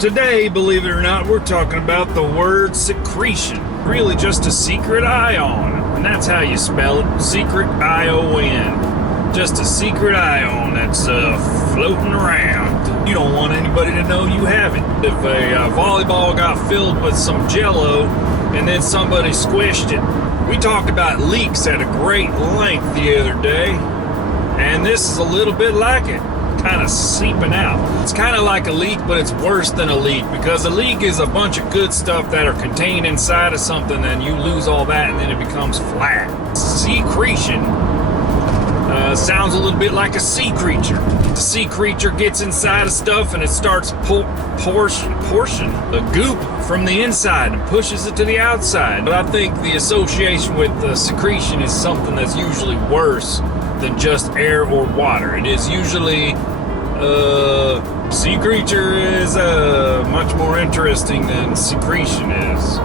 Today, believe it or not, we're talking about the word secretion. Really just a secret ion. And that's how you spell it. Secret I-O-N. Just a secret ion that's floating around. You don't want anybody to know you have it. If a volleyball got filled with some jello and then somebody squished it. We talked about leaks at a great length the other day. And this is a little bit like it. Kind of seeping out. It's kind of like a leak, but it's worse than a leak, because a leak is a bunch of good stuff that are contained inside of something, and you lose all that and then it becomes flat. Secretion sounds a little bit like a sea creature. The sea creature gets inside of stuff and it starts portion the goop from the inside and pushes it to the outside. But I think the association with secretion is something that's usually worse than just air or water. It is usually sea creature is much more interesting than secretion is.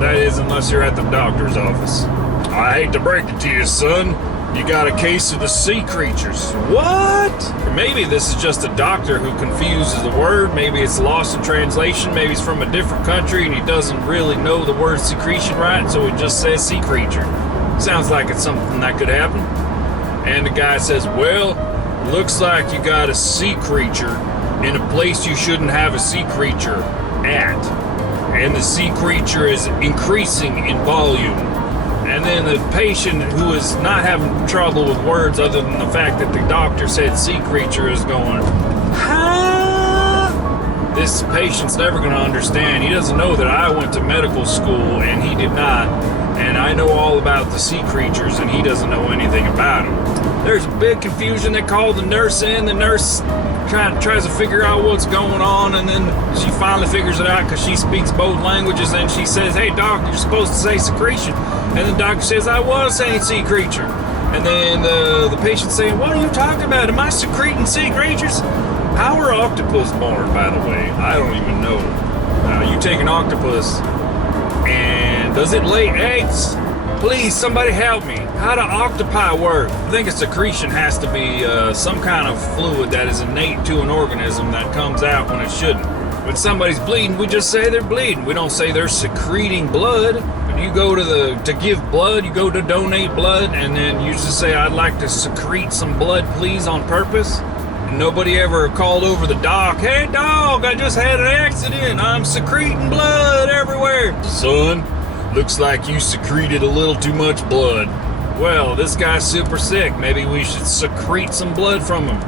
That is, unless you're at the doctor's office. I hate to break it to you, son. You got a case of the sea creatures. What? Or maybe this is just a doctor who confuses the word. Maybe it's lost in translation. Maybe he's from a different country and he doesn't really know the word secretion right, so he just says sea creature. Sounds like it's something that could happen. And the guy says, well, looks like you got a sea creature in a place you shouldn't have a sea creature at. And the sea creature is increasing in volume. And then the patient, who is not having trouble with words other than the fact that the doctor said sea creature, is going, huh? This patient's never going to understand. He doesn't know that I went to medical school and he did not. And I know all about the sea creatures and he doesn't know anything about them. There's a big confusion. They call the nurse in. The nurse tries to figure out what's going on, and then she finally figures it out because she speaks both languages, and she says, hey doc, you're supposed to say secretion. And the doctor says, I was saying sea creature. And then the patient's saying, what are you talking about? Am I secreting sea creatures? How are octopus born, by the way? I don't even know. You take an octopus, and does it lay eggs? Please, somebody help me. How do octopi work? I think a secretion has to be some kind of fluid that is innate to an organism that comes out when it shouldn't. When somebody's bleeding, we just say they're bleeding. We don't say they're secreting blood. When you go to give blood, you go to donate blood, and then you just say, I'd like to secrete some blood, please, on purpose. And nobody ever called over the doc, hey dog, I just had an accident. I'm secreting blood everywhere. Son, looks like you secreted a little too much blood. Well, this guy's super sick. Maybe we should secrete some blood from him.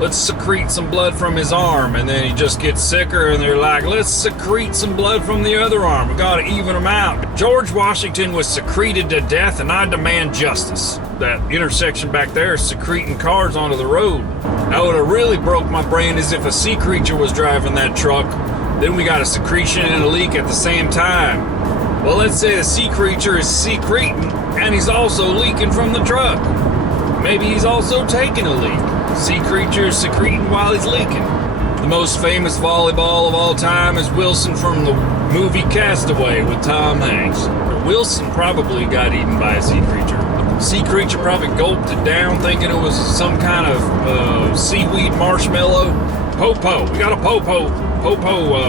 Let's secrete some blood from his arm. And then he just gets sicker and they're like, let's secrete some blood from the other arm. We gotta even them out. George Washington was secreted to death and I demand justice. That intersection back there is secreting cars onto the road. Now what really broke my brain is if a sea creature was driving that truck, then we got a secretion and a leak at the same time. Well, let's say the sea creature is secreting and he's also leaking from the truck. Maybe he's also taking a leak. Sea creature is secreting while he's leaking. The most famous volleyball of all time is Wilson from the movie Castaway with Tom Hanks. Wilson probably got eaten by a sea creature. The sea creature probably gulped it down thinking it was some kind of seaweed marshmallow. Popo. We got a Popo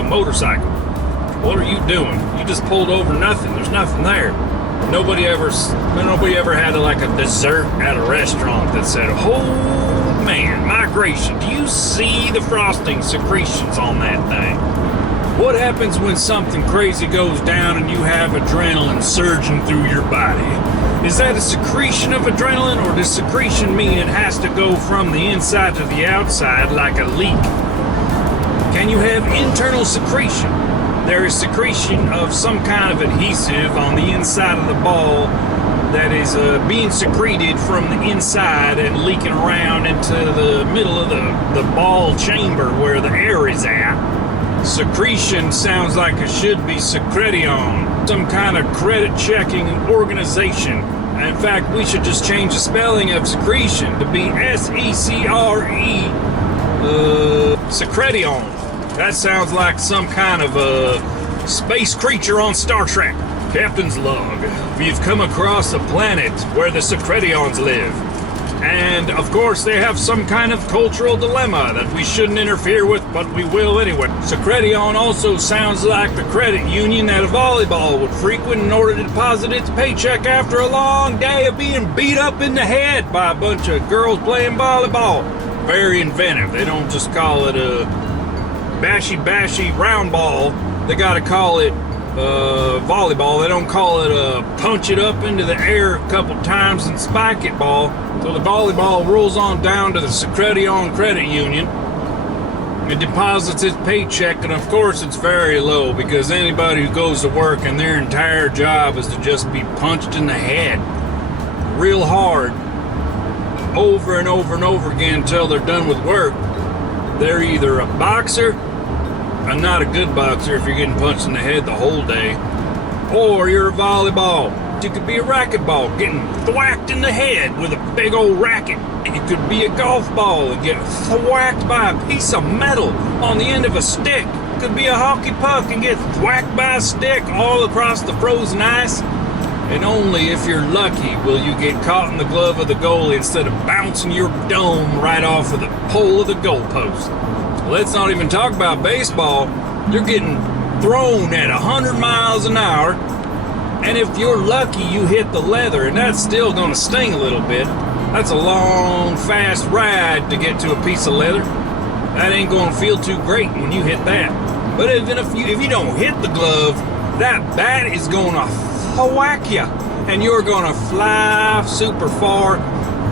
motorcycle. What are you doing? You just pulled over nothing. There's nothing there. Nobody ever had like a dessert at a restaurant that said, oh man, migration. Do you see the frosting secretions on that thing? What happens when something crazy goes down and you have adrenaline surging through your body? Is that a secretion of adrenaline, or does secretion mean it has to go from the inside to the outside like a leak? Can you have internal secretion? There is secretion of some kind of adhesive on the inside of the ball that is being secreted from the inside and leaking around into the middle of the ball chamber where the air is at. Secretion sounds like it should be SECRETION, some kind of credit checking organization. In fact, we should just change the spelling of secretion to be S-E-C-R-E, SECRETION. That sounds like some kind of a space creature on Star Trek. Captain's log. We've come across a planet where the Secretions live. And of course, they have some kind of cultural dilemma that we shouldn't interfere with, but we will anyway. SECRETION also sounds like the credit union that a volleyball would frequent in order to deposit its paycheck after a long day of being beat up in the head by a bunch of girls playing volleyball. Very inventive. They don't just call it a bashy round ball. They gotta call it volleyball. They don't call it a punch it up into the air a couple times and spike it ball. So the volleyball rolls on down to the SECRETION credit union. It deposits its paycheck, and of course it's very low because anybody who goes to work and their entire job is to just be punched in the head real hard over and over and over again until they're done with work, they're either a boxer, and not a good boxer if you're getting punched in the head the whole day, or you're a volleyball. You could be a racquetball, getting thwacked in the head with a big old racket. You could be a golf ball and get thwacked by a piece of metal on the end of a stick. You could be a hockey puck and get thwacked by a stick all across the frozen ice. And only if you're lucky will you get caught in the glove of the goalie instead of bouncing your dome right off of the pole of the goalpost. Let's not even talk about baseball. You're getting thrown at 100 miles an hour, and if you're lucky, you hit the leather, and that's still gonna sting a little bit. That's a long, fast ride to get to a piece of leather. That ain't gonna feel too great when you hit that. But even if you don't hit the glove, that bat is gonna whack you, and you're gonna fly super far.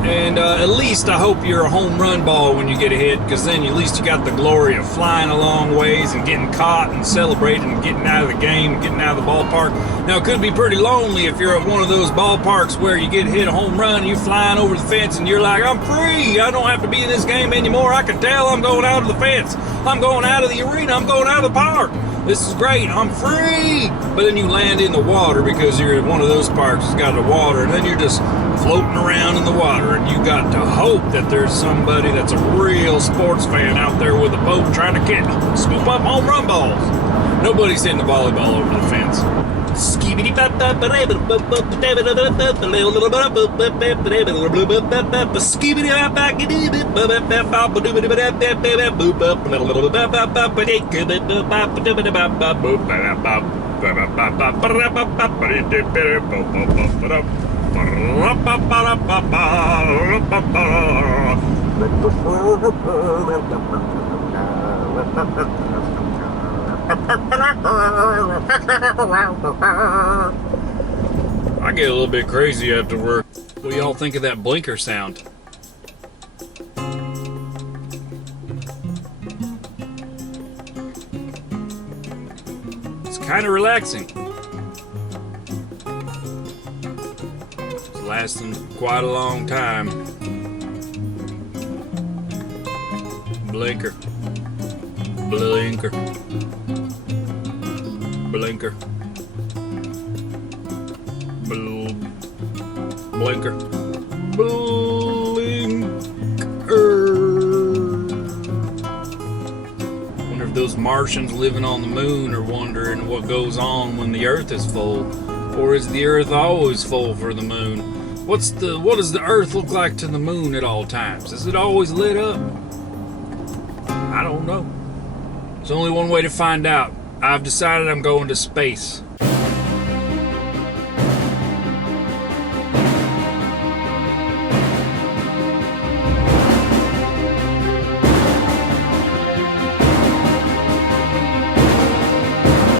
And at least I hope you're a home run ball when you get a hit, because then at least you got the glory of flying a long ways and getting caught and celebrating and getting out of the game and getting out of the ballpark. Now, it could be pretty lonely if you're at one of those ballparks where you get hit a home run and you're flying over the fence and you're like, I'm free, I don't have to be in this game anymore, I can tell I'm going out of the fence, I'm going out of the arena, I'm going out of the park. This is great, I'm free! But then you land in the water because you're at one of those parks that's got the water, and then you're just floating around in the water, and you got to hope that there's somebody that's a real sports fan out there with a boat trying to scoop up home run balls. Nobody's hitting the volleyball over the fence. I get a little bit crazy after work. What do y'all think of that blinker sound? It's kind of relaxing. It's lasting quite a long time. Blinker. Blinker. Blinker. Blinker. Blinker. Wonder if those Martians living on the moon are wondering what goes on when the Earth is full, or is the Earth always full for the moon? What does the Earth look like to the moon at all times? Is it always lit up? I don't know. There's only one way to find out. I've decided I'm going to space.